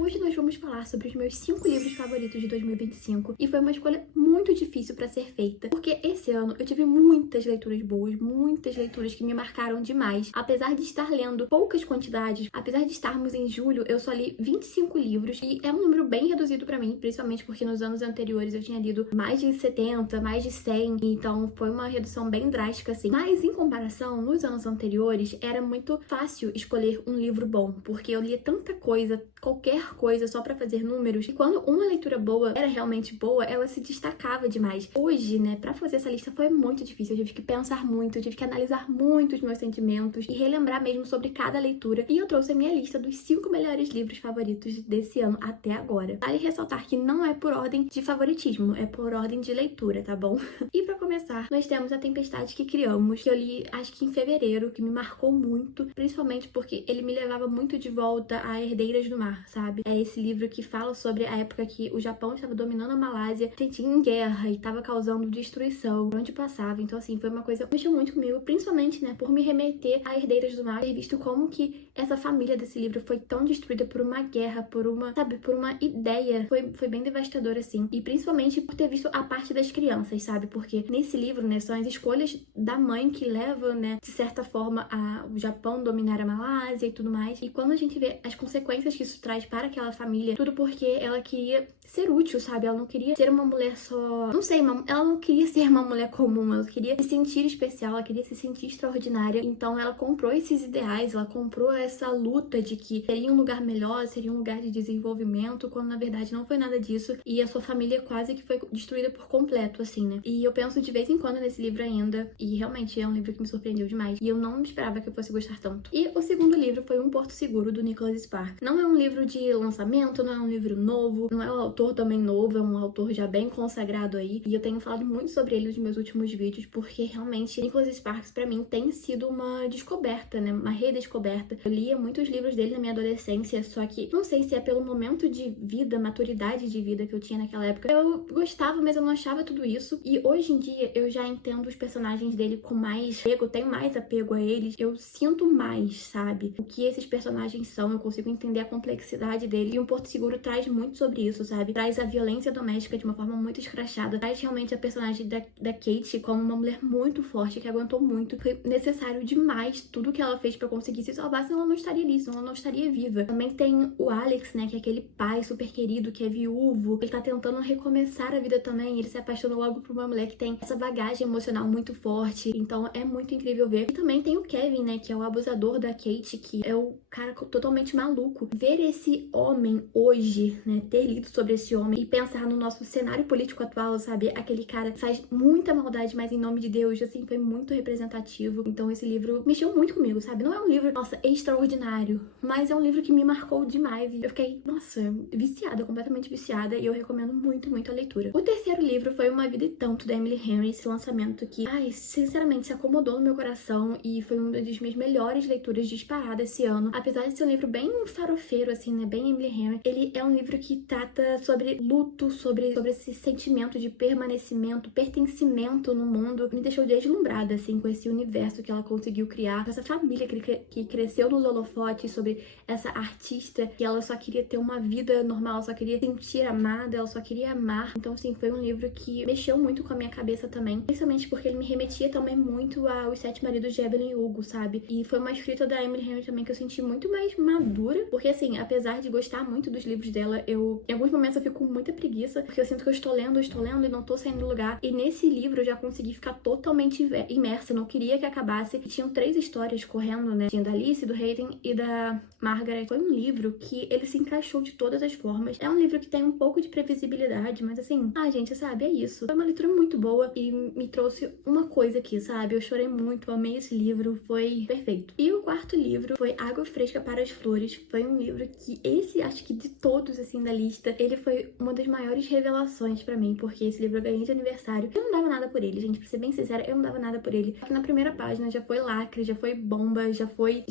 Hoje nós vamos falar sobre os meus 5 livros favoritos de 2025 e foi uma escolha muito difícil pra ser feita, porque esse ano eu tive muitas leituras boas, muitas leituras que me marcaram demais. Apesar de estar lendo poucas quantidades, apesar de estarmos em julho, eu só li 25 livros e é um número bem reduzido pra mim, principalmente porque nos anos anteriores eu tinha lido mais de 70, mais de 100, então foi uma redução bem drástica assim. Mas em comparação, nos anos anteriores era muito fácil escolher um livro bom, porque eu lia tanta coisa, qualquer coisa só pra fazer números, e quando uma leitura boa era realmente boa, ela se destacava demais. Hoje, né, pra fazer essa lista foi muito difícil, eu tive que pensar muito, eu tive que analisar muito os meus sentimentos e relembrar mesmo sobre cada leitura, e eu trouxe a minha lista dos 5 melhores livros favoritos desse ano até agora. Vale ressaltar que não é por ordem de favoritismo, é por ordem de leitura, tá bom? E pra começar, nós temos A Tempestade que Criamos, que eu li acho que em fevereiro, que me marcou muito, principalmente porque ele me levava muito de volta a Herdeiras do Mar, sabe? É esse livro que fala sobre a época que o Japão estava dominando a Malásia, sentia em guerra e estava causando destruição por onde passava. Então, assim, foi uma coisa que mexeu muito comigo, principalmente, né, por me remeter a Herdeiras do Mar, ter visto como que essa família desse livro foi tão destruída por uma guerra, por uma, sabe, por uma ideia. Foi bem devastador, assim. E principalmente por ter visto a parte das crianças, sabe? Porque nesse livro, né, são as escolhas da mãe que levam, né, de certa forma, o Japão dominar a Malásia e tudo mais. E quando a gente vê as consequências que isso traz para aquela família, tudo porque ela queria ser útil, sabe? Ela não queria ser uma mulher só... Não sei, ela não queria ser uma mulher comum, ela queria se sentir especial, ela queria se sentir extraordinária. Então ela comprou esses ideais, ela comprou essa luta de que seria um lugar melhor, seria um lugar de desenvolvimento, quando na verdade não foi nada disso. E a sua família quase que foi destruída por completo, assim, né? E eu penso de vez em quando nesse livro ainda, e realmente é um livro que me surpreendeu demais. E eu não esperava que eu fosse gostar tanto. E o segundo livro foi Um Porto Seguro, do Nicholas Sparks. Não é um livro de lançamento, não é um livro novo, não é um autor também novo, é um autor já bem consagrado aí. E eu tenho falado muito sobre ele nos meus últimos vídeos, porque realmente Nicholas Sparks pra mim tem sido uma descoberta, né? Uma redescoberta. Eu lia muitos livros dele na minha adolescência, só que não sei se é pelo momento de vida, maturidade de vida que eu tinha naquela época. Eu gostava, mas eu não achava tudo isso. E hoje em dia eu já entendo os personagens dele com mais apego, tenho mais apego a eles. Eu sinto mais, sabe? O que esses personagens são, eu consigo entender a complexidade dele. E Um Porto Seguro traz muito sobre isso, sabe? Traz a violência doméstica de uma forma muito escrachada. Traz realmente a personagem da Kate como uma mulher muito forte, que aguentou muito. Foi necessário demais tudo que ela fez pra conseguir se salvar, senão ela não estaria ali, senão ela não estaria viva. Também tem o Alex, né? Que é aquele pai super querido, que é viúvo. Ele tá tentando recomeçar a vida também. Ele se apaixonou logo por uma mulher que tem essa bagagem emocional muito forte. Então é muito incrível ver. E também tem o Kevin, né? Que é o abusador da Kate, que é o cara totalmente maluco. Ver esse homem hoje, né? Ter lido sobre esse homem e pensar no nosso cenário político atual, sabe? Aquele cara que faz muita maldade, mas em nome de Deus, assim, foi muito representativo. Então esse livro mexeu muito comigo, sabe? Não é um livro, nossa, extraordinário, mas é um livro que me marcou demais. E eu fiquei, nossa, viciada, completamente viciada. E eu recomendo muito, muito a leitura. O terceiro livro foi Uma Vida e Tanto, da Emily Henry. Esse lançamento que, ai, sinceramente, se acomodou no meu coração e foi uma das minhas melhores leituras disparada esse ano. Apesar de ser um livro bem farofeiro, assim, né? Bem Emily Henry. Ele é um livro que trata sobre luto, sobre esse sentimento de permanecimento, pertencimento no mundo. Me deixou deslumbrada, assim, com esse universo que ela conseguiu criar, com essa família que cresceu nos holofotes, sobre essa artista que ela só queria ter uma vida normal, ela só queria sentir amada, ela só queria amar. Então, assim, foi um livro que mexeu muito com a minha cabeça também, principalmente porque ele me remetia também muito aos 7 Maridos de Evelyn Hugo, sabe? E foi uma escrita da Emily Henry também que eu senti muito mais madura, porque, assim, apesar de gostar muito dos livros dela, em alguns momentos eu fico com muita preguiça, porque eu sinto que eu estou lendo e não tô saindo do lugar. E nesse livro eu já consegui ficar totalmente imersa, eu não queria que acabasse. E tinham 3 histórias correndo, né? Tinha da Alice, do Hayden e da Margaret. Foi um livro que ele se encaixou de todas as formas. É um livro que tem um pouco de previsibilidade, mas assim, gente, sabe, é isso. Foi uma leitura muito boa e me trouxe uma coisa aqui, sabe? Eu chorei muito, amei esse livro, foi perfeito. E o quarto livro foi Água Fresca para as Flores. Foi um livro que acho que de todos, assim, da lista, ele foi uma das maiores revelações pra mim, porque esse livro eu ganhei de aniversário. Eu não dava nada por ele, gente, pra ser bem sincera, eu não dava nada por ele. Só que na primeira página já foi lacre, já foi bomba, já foi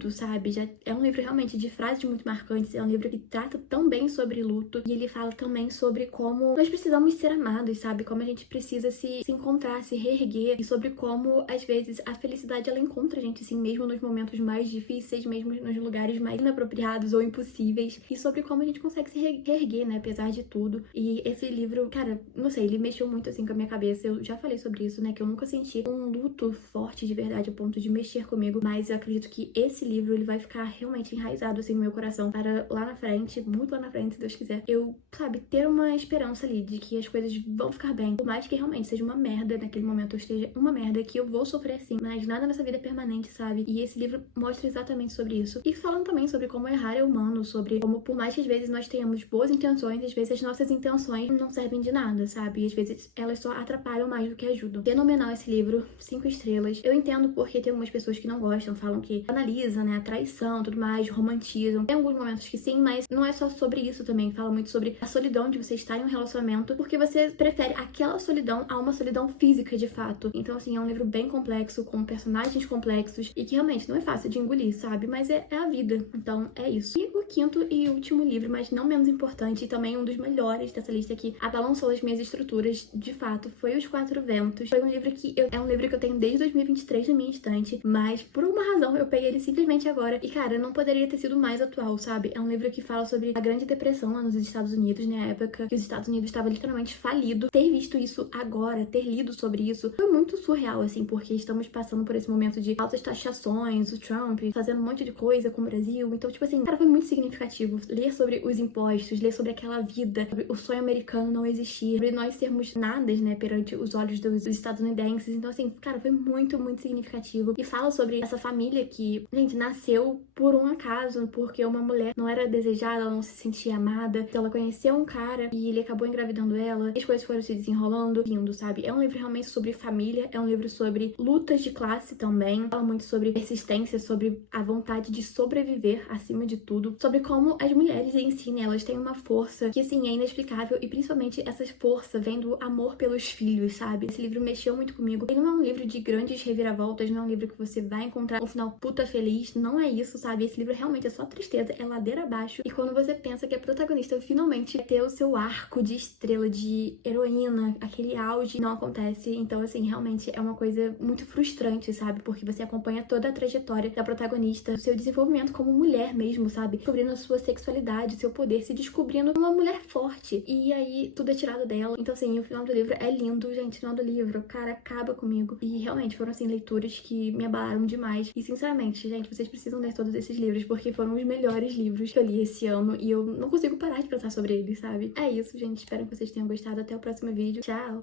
tudo, sabe? Já é um livro realmente de frases muito marcantes, é um livro que trata tão bem sobre luto, e ele fala também sobre como nós precisamos ser amados, sabe? Como a gente precisa se encontrar, se reerguer, e sobre como, às vezes, a felicidade, ela encontra a gente, assim, mesmo nos momentos mais difíceis, mesmo nos lugares mais inapropriados ou impossíveis, e sobre como a gente consegue se reerguer, né, apesar de tudo. E esse livro, cara, não sei, ele mexeu muito, assim, com a minha cabeça. Eu já falei sobre isso, né, que eu nunca senti um luto forte de verdade a ponto de mexer comigo, mas eu acredito que esse livro, ele vai ficar realmente enraizado, assim, no meu coração para lá na frente, muito lá na frente, se Deus quiser, eu, sabe, ter uma esperança ali de que as coisas vão ficar bem, por mais que realmente seja uma merda, naquele momento eu esteja uma merda, que eu vou sofrer assim, mas nada nessa vida é permanente, sabe? E esse livro mostra exatamente sobre isso. E falando também sobre como errar é humano, sobre como, por mais que às vezes nós tenhamos boas intenções, às vezes as nossas intenções não servem de nada, sabe? E às vezes elas só atrapalham mais do que ajudam. Fenomenal esse livro, 5 estrelas. Eu entendo porque tem algumas pessoas que não gostam, falam que analisa, né, a traição, tudo mais, romantizam. Tem alguns momentos que sim, mas não é só sobre isso também. Fala muito sobre a solidão de você estar em um relacionamento, porque você prefere aquela solidão a uma solidão física, de fato. Então, assim, é um livro bem complexo, com personagens complexos, e que realmente não é fácil de engolir, sabe? Mas é a vida. Então, é isso. E o quinto e último livro, mas não menos importante, e também um dos melhores dessa lista que abalançou as minhas estruturas, de fato, foi Os Quatro Ventos. Foi um livro que é um livro que eu tenho desde 2023 na minha estante, mas por uma razão eu peguei ele simplesmente agora. E, cara, não poderia ter sido mais atual, sabe? É um livro que fala sobre a Grande Depressão lá nos Estados Unidos, né? A época que os Estados Unidos estava literalmente falido. Ter visto isso agora, ter lido sobre isso, foi muito surreal, assim, porque estamos passando por esse momento de altas taxações, o Trump fazendo um monte de coisa com o Brasil. Então, tipo assim, cara, foi muito significativo ler sobre os impostos, ler sobre aquela vida, sobre o sonho americano não existir, sobre nós sermos nadas, né, perante os olhos dos estadunidenses. Então, assim, cara, foi muito, muito significativo. E fala sobre essa família que, gente, nasceu por um acaso, porque uma mulher não era desejada, ela não se sentia amada. Então, ela conheceu um cara e ele acabou engravidando ela. E as coisas foram se desenrolando, lindo, sabe? É um livro realmente sobre família, é um livro sobre lutas de classe também. Fala muito sobre persistência, sobre a vontade de sobreviver acima de tudo, sobre como as mulheres em si, né, elas têm uma força que, assim, é inexplicável, e principalmente essa força vem do amor pelos filhos, sabe? Esse livro mexeu muito comigo. Ele não é um livro de grandes reviravoltas, não é um livro que você vai encontrar um final puta feliz, não é isso, sabe? Esse livro realmente é só tristeza, é ladeira abaixo, e quando você pensa que a protagonista finalmente vai ter o seu arco de estrela, de heroína, aquele auge, não acontece. Então, assim, realmente é uma coisa muito frustrante, sabe? Porque você acompanha toda a trajetória da protagonista, o seu desenvolvimento como mulher mesmo, sabe? Descobrindo a sua sexualidade, o seu poder, se descobrindo uma mulher forte. E aí, tudo é tirado dela. Então, assim, o final do livro é lindo, gente. O final do livro, cara, acaba comigo. E realmente foram, assim, leituras que me abalaram demais. E, sinceramente, gente, vocês precisam ler todos esses livros, porque foram os melhores livros que eu li esse ano. E eu não consigo parar de pensar sobre eles, sabe? É isso, gente. Espero que vocês tenham gostado. Até o próximo vídeo. Tchau!